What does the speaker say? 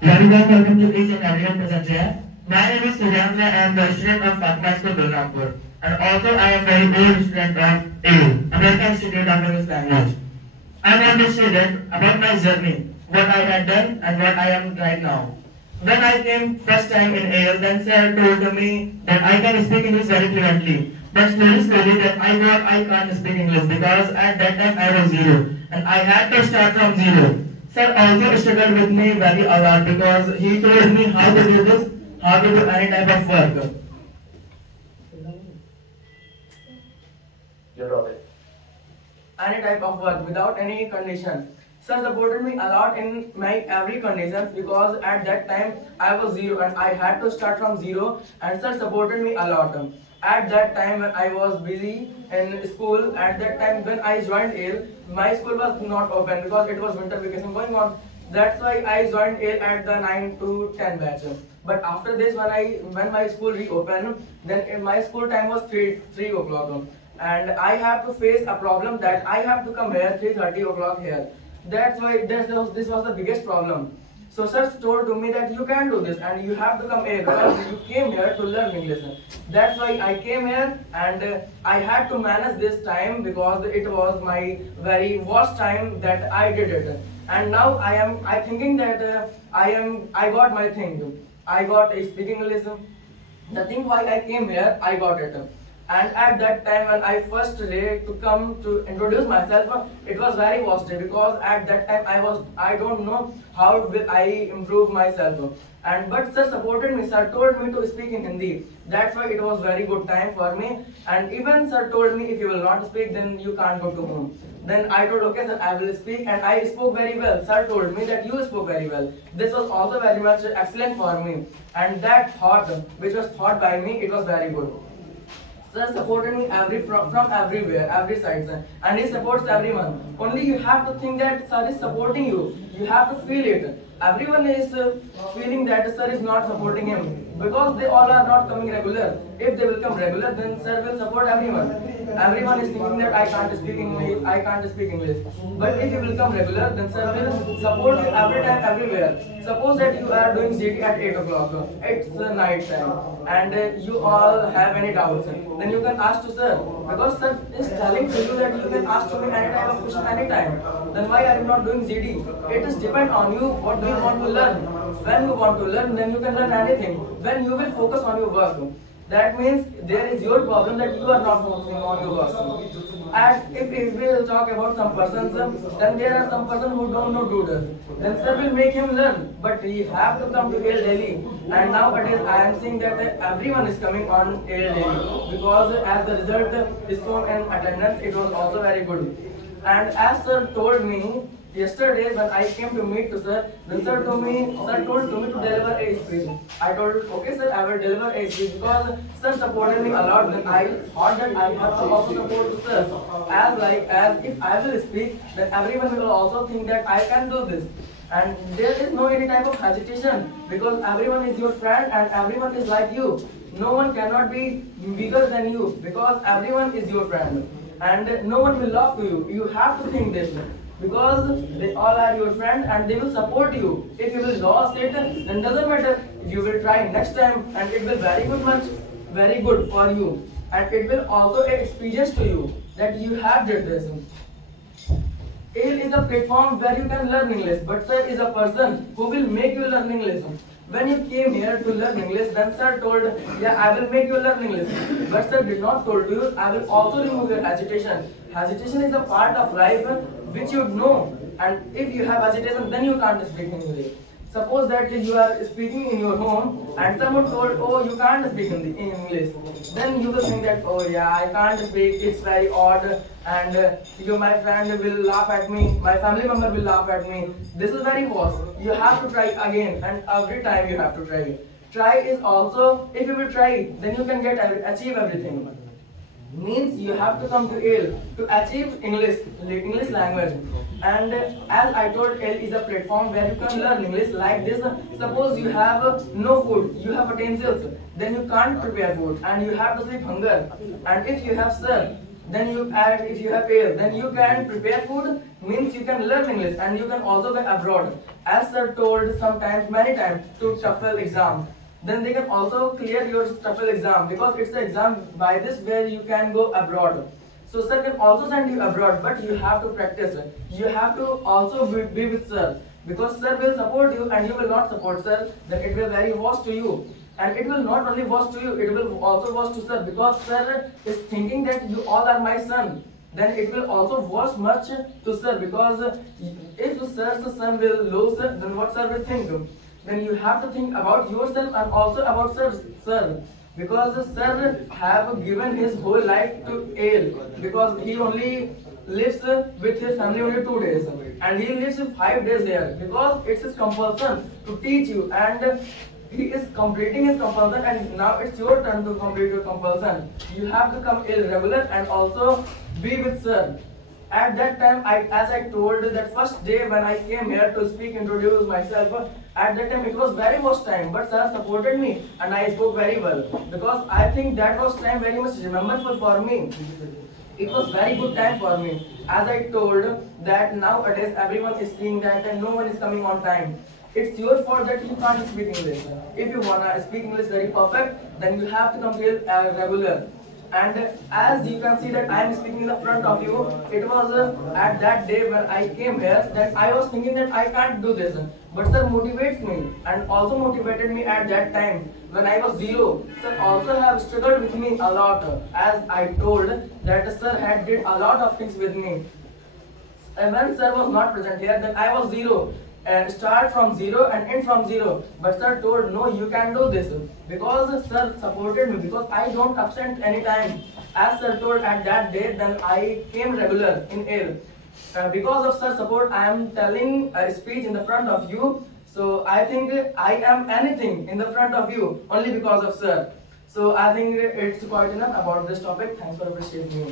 Very warm welcome to each and everyone present here. My name is Suryanka. I am the student of Fatima School, Balrampur. And also I am very old student of AU, American Institute of English Language. I want to say that about my journey, what I had done and what I am right now. When I came first time in AL, then sir told me that I can speak English very fluently. But slowly that I thought I can't speak English because at that time I was zero and I had to start from zero. Sir also struggled with me very a lot because he told me how to do this, how to do any type of work. Any type of work without any condition. Sir supported me a lot in my every condition because at that time I was zero and I had to start from zero and sir supported me a lot. At that time when I was busy in school, at that time when I joined AIL, my school was not open because it was winter vacation going on. That's why I joined AIL at the 9 to 10 batch. But after this when my school reopened, then in my school time was 3 o'clock. And I have to face a problem that I have to come here 3:30 o'clock here. That's why this was the biggest problem. So sir told to me that you can do this and you have to come here because you came here to learn English. That's why I came here and I had to manage this time because it was my very worst time that I did it. And now I thinking that I got my thing. I got speaking English. The thing why I came here, I got it. And at that time when I first day to come to introduce myself, it was very worst day because at that time I don't know how will I improve myself. And but sir supported me, sir told me to speak in Hindi. That's why it was very good time for me. And even sir told me if you will not speak then you can't go to home. Then I told okay sir I will speak and I spoke very well. Sir told me that you spoke very well. This was also very much excellent for me. And that thought which was thought by me, it was very good. Sir supported me from everywhere, every side, sir. And he supports everyone. Only you have to think that sir is supporting you. You have to feel it. Everyone is feeling that sir is not supporting him because they all are not coming regular. If they will come regular, then sir will support everyone. Everyone is thinking that I can't speak English, I can't speak English. But if you will come regular, then sir will support you every time, everywhere. Suppose that you are doing GT at 8 o'clock, it's night time, and you all have any doubts, then you can ask to sir, because sir is telling to you that you can ask to me any type of question anytime. Then why are you not doing GD? It is depend on you, what do you want to learn. When you want to learn, then you can learn anything. When you will focus on your work, that means there is your problem that you are not focusing on your work. And if we will talk about some persons, then there are some persons who don't know do this. Then sir will make him learn, but he have to come to AIL daily. And nowadays I am seeing that everyone is coming on AIL daily because as the result is shown in attendance, it was also very good. And as sir told me yesterday when I came to meet to sir, then sir told to me to deliver a speech. I told okay sir, I will deliver a speech because sir supported me a lot. Then I thought that I have to also support sir. As if I will speak, then everyone will also think that I can do this. And there is no any type of hesitation because everyone is your friend and everyone is like you. No one cannot be bigger than you because everyone is your friend. And no one will love to you. You have to think this because they all are your friend and they will support you. If you will lose it, then doesn't matter. You will try next time and it will very good for you. And it will also experience to you that you have did this. AIL is a platform where you can learn English, but sir is a person who will make you learn English. When you came here to learn English, then sir told, yeah, I will make you learn English. But sir did not told you, I will also remove your hesitation. Hesitation is a part of life which you know. And if you have hesitation, then you can't speak English. Suppose that you are speaking in your home and someone told, oh, you can't speak in English. Then you will think that, oh yeah, I can't speak, it's very odd and my friend will laugh at me, my family member will laugh at me. This is very worse. You have to try again and every time you have to try. Try is also, if you will try, then you can achieve everything. Means you have to come to AIL to achieve English language. And as I told, AIL is a platform where you can learn English like this. Suppose you have no food, you have utensils, then you can't prepare food and you have to sleep hunger. And if you have sir then you add, if you have ale, then you can prepare food, means you can learn English and you can also go abroad. As sir told sometimes, many times, to TOEFL exam, then they can also clear your TOEFL exam, because it's the exam by this where you can go abroad. So sir can also send you abroad, but you have to practice. You have to also be with sir, because sir will support you and you will not support sir, then it will very worse to you. And it will not only worse to you, it will also worse to sir, because sir is thinking that you all are my son. Then it will also worse much to sir, because if sir's son will lose, then what sir will think? Then you have to think about yourself and also about sir, because sir have given his whole life to ale, because he only lives with his family only 2 days, and he lives 5 days here, because it's his compulsion to teach you, and he is completing his compulsion, and now it's your turn to complete your compulsion. You have to come regular and also be with sir. At that time, as I told, that first day when I came here to speak, introduce myself, at that time it was very worst time, but sir supported me and I spoke very well, because I think that was time very much rememberable for me. It was very good time for me. As I told, that nowadays everyone is seeing that and no one is coming on time. It's your fault that you can't speak English. If you wanna speak English very perfect, then you have to come here regular. And as you can see that I am speaking in the front of you, it was at that day when I came here that I was thinking that I can't do this. But sir motivates me and also motivated me at that time when I was zero. Sir also have struggled with me a lot. As I told that sir had did a lot of things with me. And when sir was not present here, then I was zero. Start from zero and end from zero. But sir told, no, you can do this, because sir supported me, because I don't absent any time. As sir told at that day, then I came regular in ale. Because of sir support, I am telling a speech in the front of you. So I think I am anything in the front of you only because of sir. So I think it's quite enough about this topic. Thanks for appreciating me.